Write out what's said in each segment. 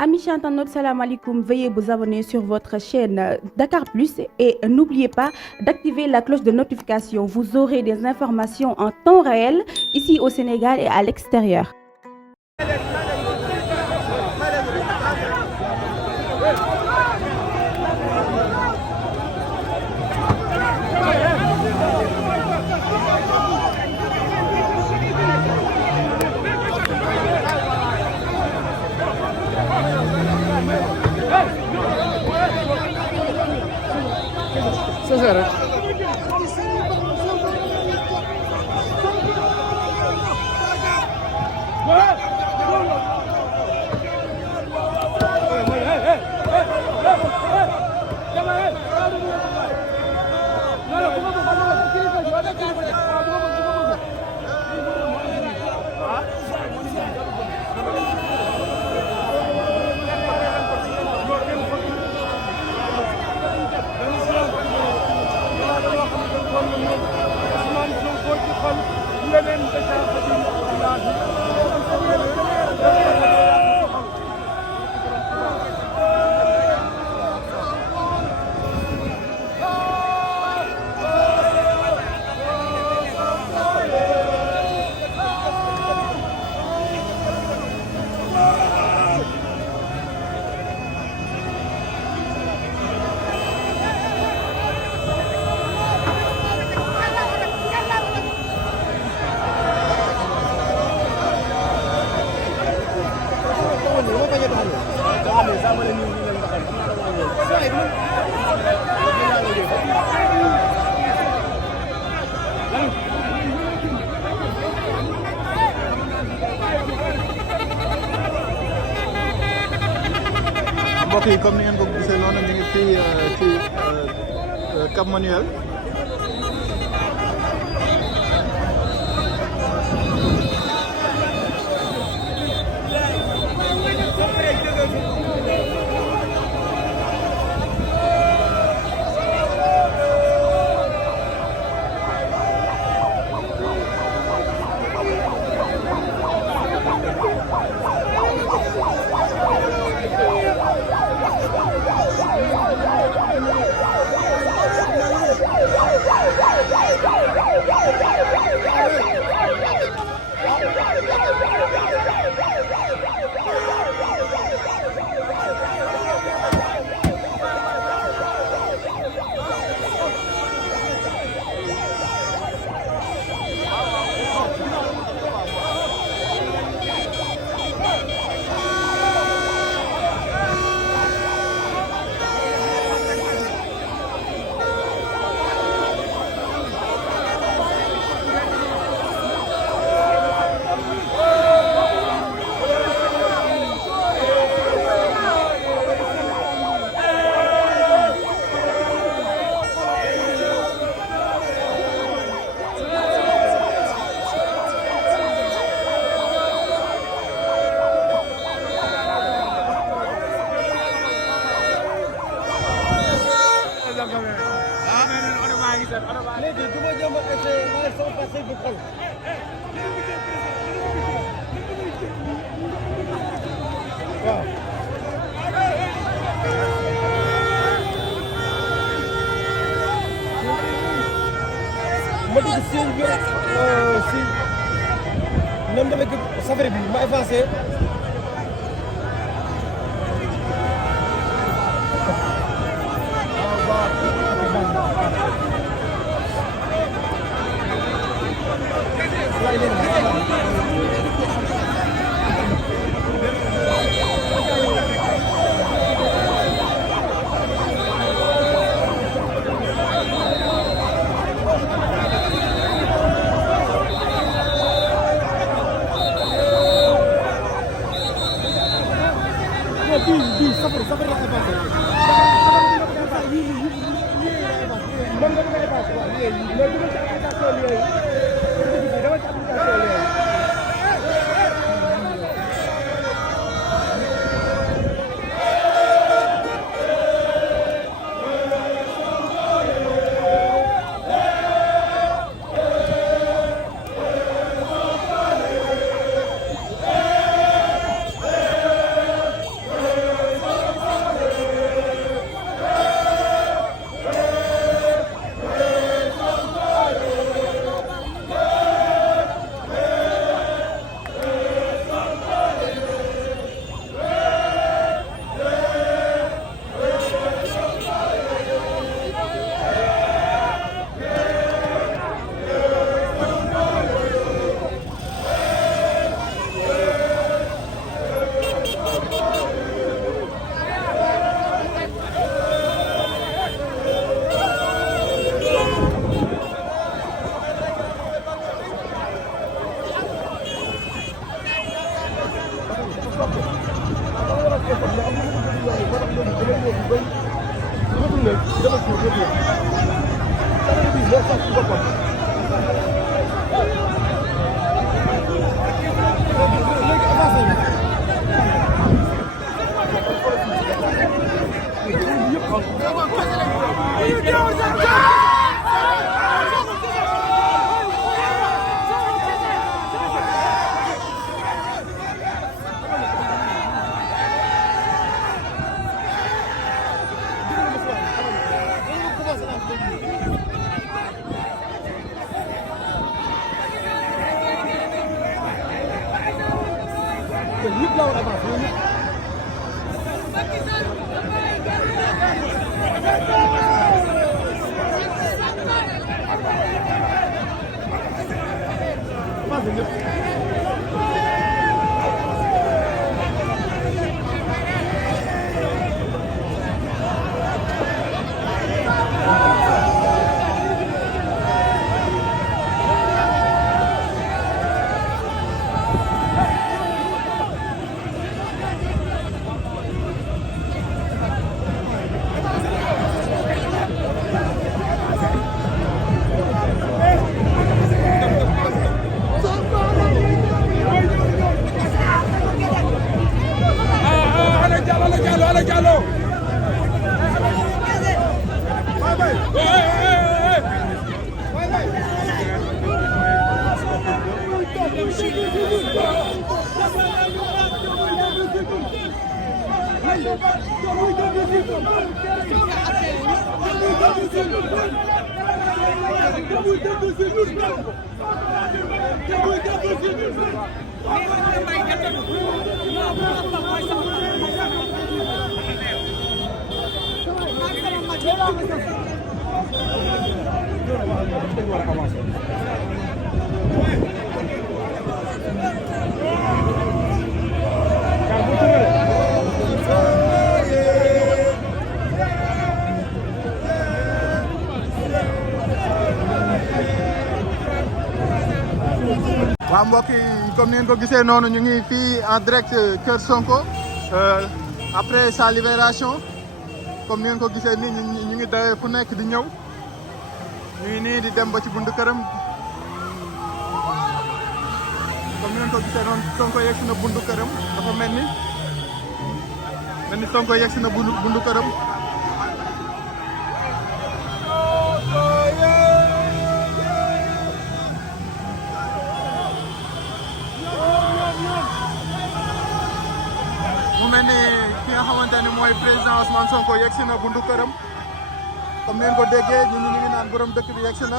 Amis internautes, salam alaikum. Veuillez vous abonner sur votre chaîne Dakar Plus et n'oubliez pas d'activer la cloche de notification. Vous aurez des informations en temps réel ici au Sénégal et à l'extérieur. mbokk yi comme ni ngeen ko gisee noonu ñu ngi fii ci Cap Manuel léegi du ma jéem a essayé mooy sama passé bu xol. waaw. ma dugg si si ñoom dama gis safari bi ma avancé. bii safari la avancé. mën nga bëgg a avancé waaw léegi mais du ma ci application yooyu. dama ci application yooyu. waaw mbokk yi comme ni ngeen ko gisee noonu ñu ngi fii en direct Kër Sonko après sa libération comme ni ngeen ko gisee nii ñu ngi dawee fu nekk di ñëw ñu ngi nii di dem ba ci buntu këram comme ni ngeen ko gisee noonu Sonko yegsi na buntu këram dafa mel ni Sonko yegsi na buntu këram. mel ni ki nga xamante ni mooy président Ousmane Sonko yegsi na buntu këram comme ngeen ko déggee ñu ngi naan borom dëkk bi yegsi na.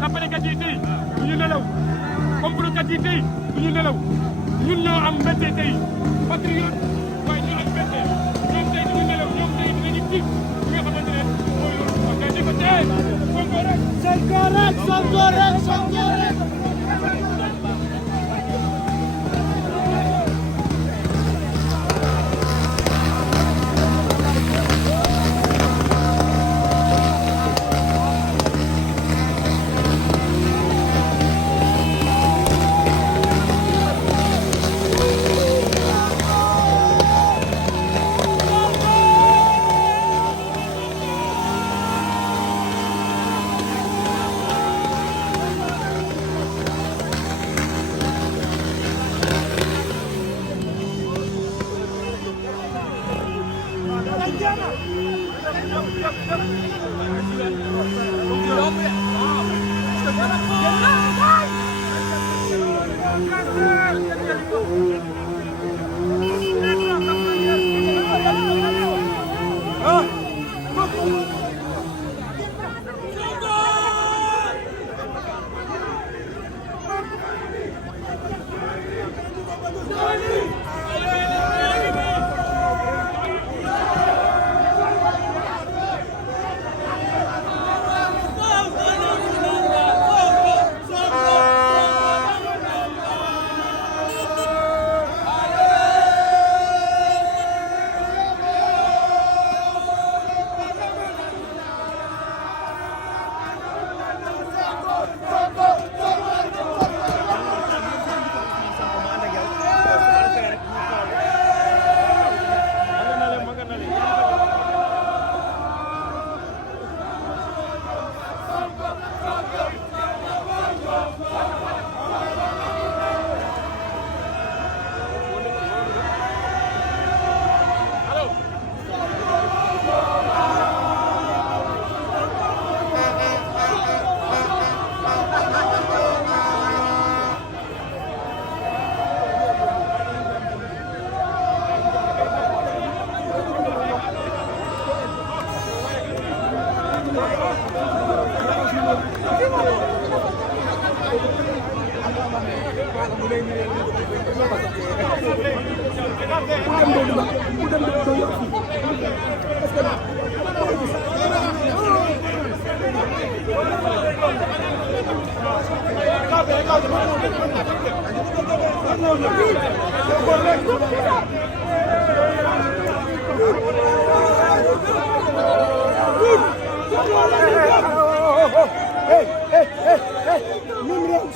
tappalekat yi tey bu ñu nelaw complotkat yi tey bu ñu nelaw ñun ñoo am mbette tey patriote waaye ñoo am mbette ñoom tey duñu nelaw ñoom tey dinañu tiit li nga xamante ne mooy loolu ok di ko tey Sonko rek Sonko rek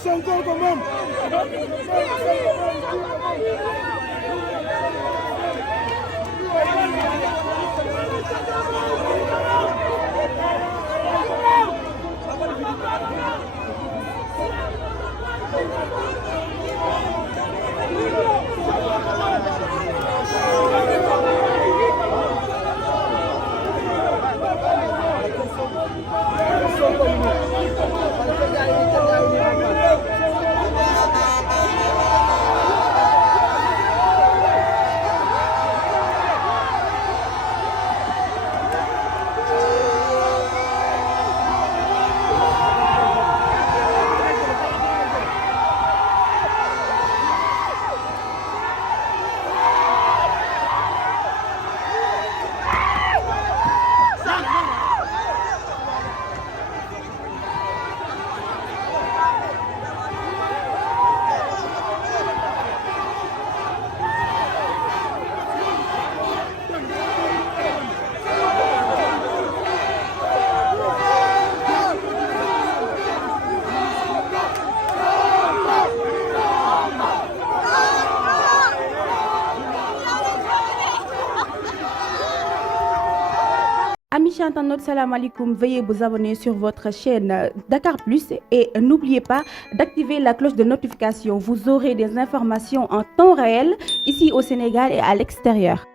Sonko ko moom Amis internautes, salam alaikum. Veuillez vous abonner sur votre chaîne Dakar Plus et n'oubliez pas d'activer la cloche de notification. Vous aurez des informations en temps réel ici au Sénégal et à l'extérieur.